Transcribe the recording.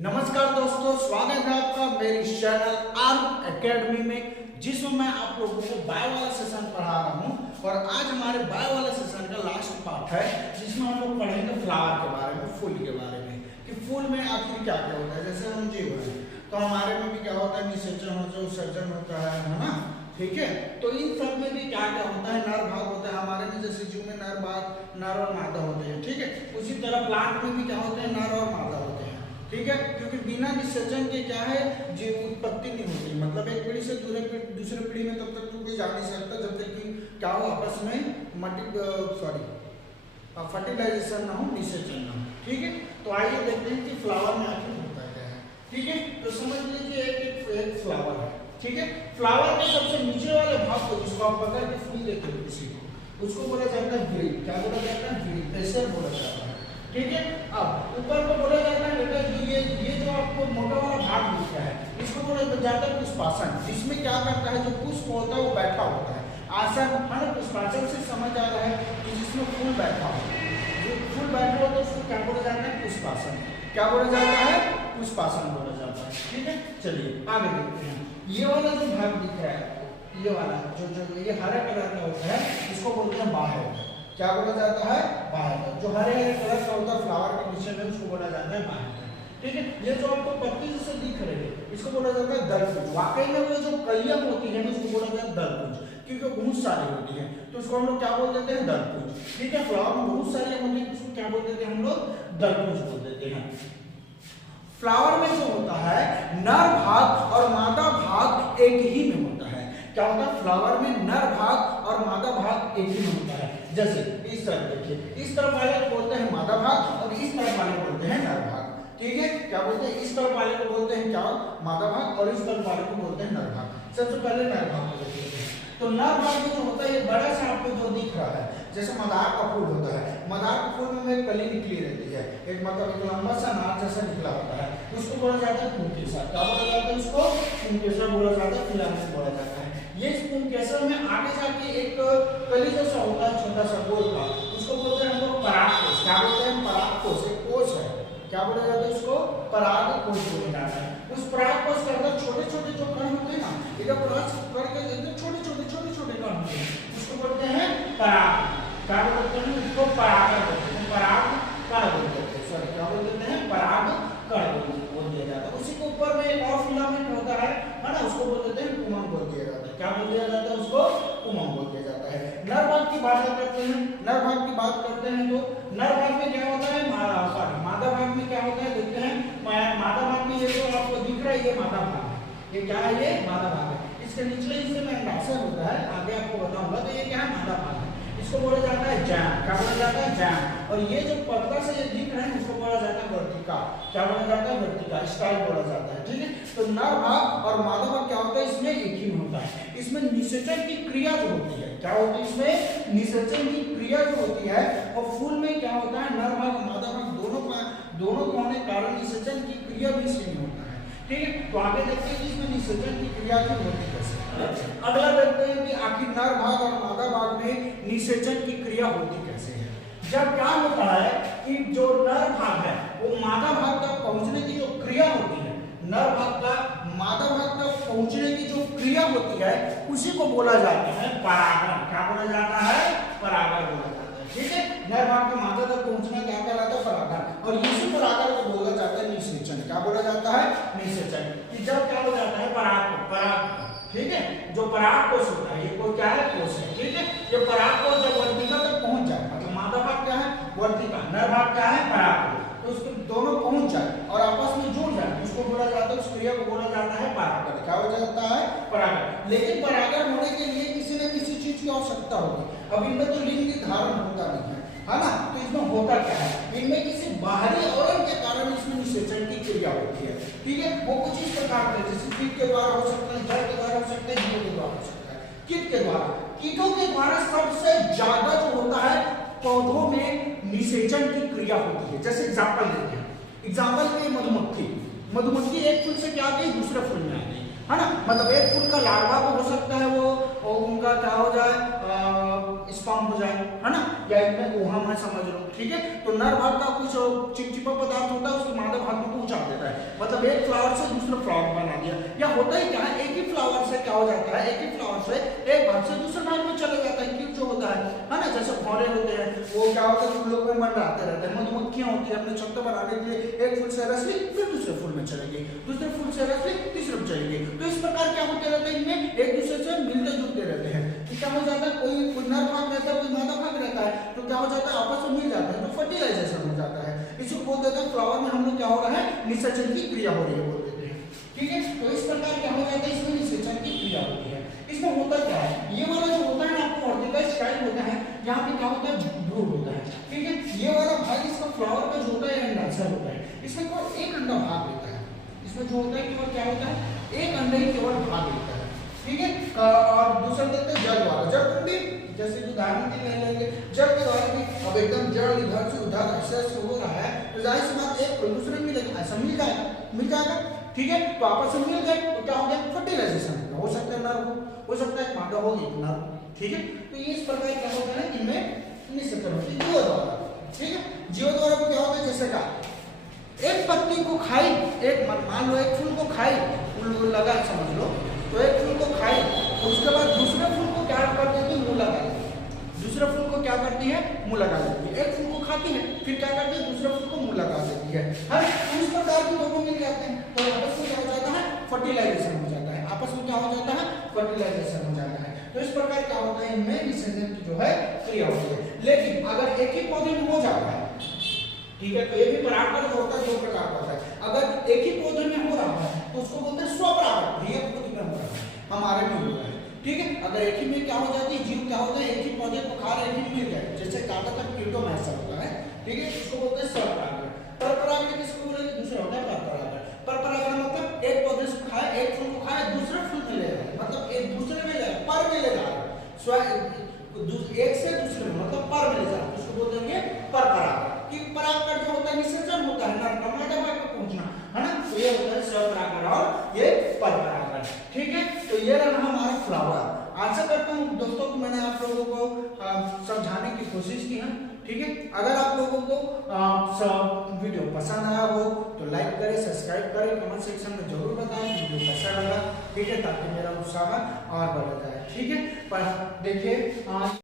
नमस्कार दोस्तों, स्वागत है आपका मेरी चैनल आर्म एकेडमी में, जिसमें मैं आप लोगों को बायो वाला सेशन पढ़ा रहा हूं। और आज हमारे बायो वाला सेशन का लास्ट पार्ट है, जिसमें हम लोग पढ़ेंगे फ्लावर के बारे में, फूल के बारे में, कि फूल में आखिर क्या क्या होता है। जैसे हम जीव हैं तो हमारे में भी क्या होता है, निषेचन होता है, उत्सर्जन होता है ना, ठीक है। तो इन सब में भी क्या क्या होता है, नर भाग होता है हमारे में। जैसे जीव में नर भाग, नर और मादा होते हैं, ठीक है। उसी तरह प्लांट में भी क्या होते हैं, नर और मादा होते हैं, ठीक है। क्योंकि बिना निषेचन के क्या है, जीव उत्पत्ति नहीं होती। मतलब एक पीढ़ी से दूसरे पीढ़ी में तब तक तो कोई जा नहीं सकता जब तक कि क्या हो, आपस में फर्टिलाइजेशन ना हो, निषेचन ना हो, ठीक है। तो आइए देखते हैं कि फ्लावर में आखिर होता क्या है, ठीक है। तो समझ लीजिए एक फ्लावर है, ठीक है। फ्लावर के सबसे नीचे वाले भाग को, जिसको आप पकड़ के फूल देते हो किसी को, उसको बोला जाता है गिरी। क्या बोला जाता है, गिरी, प्रेशर बोला जाता है, ठीक है। अब ऊपर को बोला जाता है बेटा, ये जो आपको मोटा वाला भाग दिख रहा है, इसको बोला जाता है पुष्पासन। इसमें क्या करता है, जो पुष्प होता है वो बैठा होता है। आसन है ना, पुष्पासन से समझ आ रहा है कि जिसमें फूल बैठा हो, जो फूल बैठा हो तो उसको क्या बोला जाता है, पुष्पासन। क्या बोला जाता है, पुष्पासन बोला जाता है, ठीक है। चलिए आगे देखते हैं। ये वाला जो भाग दिख रहा है, ये वाला जो ये हरे कलर का होता है, इसको बोलते हैं बाह्य। क्या बोला जाता है, बाह्य। जो हरे हरे कलर का होता है फ्लावर के नीचे में, उसको बोला जाता है बाह्य, ठीक है। ये जो आपको पत्ती जैसे दिख रही है, इसको बोला जाता है दलपुंज। वाकई में वो जो कलियां होती है ना, उसको बोला जाता है दलपुंज, क्योंकि बहुत सारी होती है, तो उसको हम लोग क्या बोल देते हैं, दलपुंज, ठीक है। फ्लावर में बहुत सारी होती है, उसको क्या बोल देते हैं हम लोग, दलपुंज बोल देते हैं। फ्लावर में जो होता है, नर भाग और मादा भाग एक ही में होता है। क्या होता है, फ्लावर में नर भाग और मादा भाग एक ही में होता है। जैसे इस तरफ देखिए, इस तरफ वाले को बोलते हैं मादा भाग और इस तरफ वाले को बोलते हैं नर भाग, ठीक है। क्या बोलते हैं, इस तरफ वाले को बोलते हैं क्या, मादा भाग, और इस तरफ वाले को बोलते हैं नर भाग। सबसे पहले नर भाग को देखते हैं। तो नर भाग में जो होता है, ये बड़ा सा आपको जो दिख रहा है, जैसे मदार का फूल होता है, मदार के फूल में एक कली निकली रहती है, एक मतलब एक लंबा सा नार जैसा निकला होता है, उसको बोला जाता है पुंकेसर। क्या बोला जाता है, उसको पुंकेसर बोला जाता है, फिलामेंट बोला जाता है। ये पुंकेसर में आगे जाके एक कली जैसा होता है, छोटा सा गोल का, उसको बोलते हैं हम लोग परागकोश। क्या बोलते हैं, परागकोश, एक कोश है। क्या बोला जाता है, उसको परागकोश बोला जाता है। उस परागकोश के अंदर छोटे छोटे जो कण होते हैं ना, इधर प्रवेश करके एकदम छोटे छोटे कण होते हैं, उसको बोलते हैं पराग। क्या बोलते हैं, उसको परागण बोलते हैं, पराग कण बोलते हैं, सॉरी क्या बोल देते हैं, पराग कण बोल दिया जाता है। उसी के ऊपर में एक और फिलामेंट होता है ना, उसको बोल देते हैं पुमंग बोल दिया जाता है। क्या बोल दिया जाता है, उसको पुमंग बोल दिया जाता है। नर भाग की बात करते हैं, नर भाग की बात करते हैं तो नर भाग में क्या होता है, मादा भाग में क्या होता है, देखते हैं। मादा भाग में ये जो आपको दिख रहा है, ये मादा भाग है। ये क्या है, ये मादा भाग है। इसके निचले हिस्से में अंडाशय होता है, आगे आपको बताऊंगा। तो ये क्या है, मादा भाग है, इसको बोला जाता है जैम। क्या बोला जाता है, जैम। और ये जो पतला से ये दिख रहा है, उसको बोला जाता है वर्तिका। क्या बोला जाता है, वर्तिका, स्टाइल बोला जाता है, ठीक है। तो नर भाग और मादा भाग क्या होता है, इसमें एक ही में होता है। इसमें निषेचन की क्रिया जो होती है, क्या होती है, इसमें निषेचन की क्रिया जो होती है। और फूल में क्या होता है, नर भाग और मादा भाग दोनों के होने के कारण निषेचन की क्रिया भी सेम होता है, ठीक है। तो आगे देखते हैं कि इसमें निषेचन की क्रिया की होती कैसे। अगला देखते हैं कि आखिर नर भाग और मादा भाग में निषेचन की क्रिया होती कैसे है। जब क्या होता है कि जो नर भाग है वो मादा भाग तक पहुंचने की जो क्रिया होती है, नर भाग का मादा भाग तक पहुंचने की जो क्रिया होती है, उसी को बोला जाता है परागण। क्या बोला जाता है, परागण बोला जाता है, ठीक है। नर भाग का मादा तक पहुंचना क्या कहलाता है, परागण। और इसी परागण को बोला जाता है निषेचन। क्या बोला जाता है, निषेचन। कि जब क्या हो जाता है, पराग, ठीक है, जो परागकोश होता है, ये कोई क्या है, कोश है, ठीक है। ये परागकोश जब वर्तिका तक पहुंच जाए, मतलब मादा भाग क्या है, वर्तिका, नर भाग क्या है, परागकोश, तो उसके दोनों पहुंच जाए और आपस में जुड़ जाए, उसको बोला जाता है, उस क्रिया को बोला जाता है परागण। क्या हो जाता है, परागण। लेकिन परागण होने के लिए किसी न किसी चीज की आवश्यकता होगी। अब इनमें तो लिंग निर्धारण होता नहीं है ना, तो इसमें होता क्या है, इनमें किसी बाहरी अवयव के कारण इसमें निषेचन की क्रिया होती है, ठीक है। वो कुछ इस प्रकार से, जैसे कीट के द्वारा हो सकता है, जल के द्वारा हो सकता है, जीवों के द्वारा हो सकता है। कीट के द्वारा, कीटों के द्वारा सबसे ज्यादा जो होता है, पौधों में निषेचन की क्रिया होती है। जैसे एग्जाम्पल लेते हैं, एग्जाम्पल के मधुमक्खी एक फूल से क्या आ गई, दूसरे फूल में आ गई, है ना। मतलब एक फूल का लार्वा तो हो सकता है वो, और उनका क्या हो जाए, स्पर्म हो जाए, है ना, या इनमें ओहम है समझ लो, ठीक है। तो नर भाग का कुछ चिपचिपा पदार्थ होता है, उसको मादा भाग में पहुंचा देता है। मतलब एक फ्लावर से दूसरा फ्लावर बना दिया। या होता ही क्या है, एक ही फ्लावर से क्या हो जाता है, एक ही फ्लावर से एक भाग से दूसरे भाग में चले जाता है। क्यों जो होता है ना, जैसे भौरे होते हैं वो क्या होता है, फूलों पे मंडराते रहते हैं। मधुमक्खियां होती है अपने छत्ते बनाने के लिए एक फूल से रस ली, फिर दूसरे फूल में चले गई, दूसरे फूल से रस ली, तीसरे में चली गई। तो इस प्रकार क्या होते रहते हैं, इनमें एक दूसरे से मिलते जुलते रहते हैं। तो क्या हो जाता है, कोई नर भाग रहता है, कोई मादा भाग रहता है, तो क्या हो जाता है, आपस में मिल जाता है, तो फर्टिलाइजेशन हो जाता है। इसको बोल देते हैं फ्लावर में हम लोग क्या हो रहा है, निषेचन की क्रिया हो रही है, बोल देते हैं। ठीक है, तो इस प्रकार क्या हो जाता है, इसमें निषेचन की क्रिया होती है। इसमें होता क्या है, ये वाला जो होता है ना आपको वर्टिकल स्टाइल होता है, यहाँ पे क्या होता है, ब्रूड होता है। ठीक है, ये वाला भाग इसका फ्लावर का जो होता है अंडाशय होता है, इसमें केवल एक अंडा भाग लेता है। इसमें जो होता है केवल क्या होता है, एक अंडा ही केवल भाग लेता है। ठीक है, और दूसरा देखते हैं जल वाला। जल कुंडी, जैसे उदाहरण के लिए लेंगे, जल के द्वारा भी अब एकदम जल इधर से उधर ऐसे हो रहा है, तो जाहिर सी बात एक दूसरे में मिलेगा, ऐसा मिल जाएगा। ठीक है, तो आपस में मिल गए तो क्या हो गया, फर्टिलाइजेशन हो सकता है, नर हो सकता है, मादा हो एक नर। ठीक है, तो ये इस प्रकार क्या होता है, इनमें निषेचन होती है जीवों द्वारा। ठीक है, जीवों द्वारा को क्या होता है, जैसे का एक पत्ती को खाई, एक मान लो एक फूल को खाई, फूल लगा समझ लो, तो एक फूल को खाई, उसके बाद दूसरे फूल को क्या कर देती है, मुंह लगा लेती है। दूसरे फूल को क्या करती है, मुंह लगा देती है। एक फूल को खाती है, फिर क्या करती है, दूसरे फूल को मुंह लगा देती है। हर इस प्रकार के दोनों मिल जाते हैं, तो आपस में क्या हो जाता है, फर्टिलाइजेशन हो जाता है। आपस में क्या हो जाता है, फर्टिलाइजेशन हो जाता है। तो इस प्रकार क्या होता है, इनमें निषेचन की जो है क्रिया होती है। लेकिन अगर एक ही पौधे में हो जाता है, ठीक है, तो ये भी परागण होता है, दो प्रकार का होता है। अगर एक ही पौधे में हो रहा है तो उसको बोलते हैं स्वपरागण, ये खुद में हो रहा है, हमारे में हो रहा है। ठीक है, अगर एक ही में क्या हो जाती है, जीव क्या होता है, एक ही पौधे को खा रहे, एक ही मिल गए, जैसे ज्यादातर कीटोमैक्स होता है। ठीक है, इसको बोलते हैं स्वपरागण। परपरागण किसको बोलेंगे, दूसरा होता है परपरागण। परपरागण मतलब एक पौधे से खाए, एक फूल को खाए, दूसरे फूल में ले जाए, मतलब एक दूसरे में ले, पर में ले जा रहा है, एक से दूसरे में मतलब पर में ले जा रहा है, उसको बोलते हैं परपरागण। कि परागण जो होता है निषेचन होता है, नर का मादा भाग में पहुंचना है ना, तो ये होता है स्वपरागण और ये परपरागण। ठीक है, तो ये रहा हमारा फ्लावर। आशा करता हूँ दोस्तों कि मैंने आप लोगों को समझाने की कोशिश की है। ठीक है, अगर आप लोगों को वीडियो पसंद आया हो तो लाइक करें, सब्सक्राइब करें, कमेंट सेक्शन में जरूर बताएं वीडियो कैसा लगा। ठीक है, ताकि मेरा उत्साह और बढ़ जाए। ठीक है, पर देखिए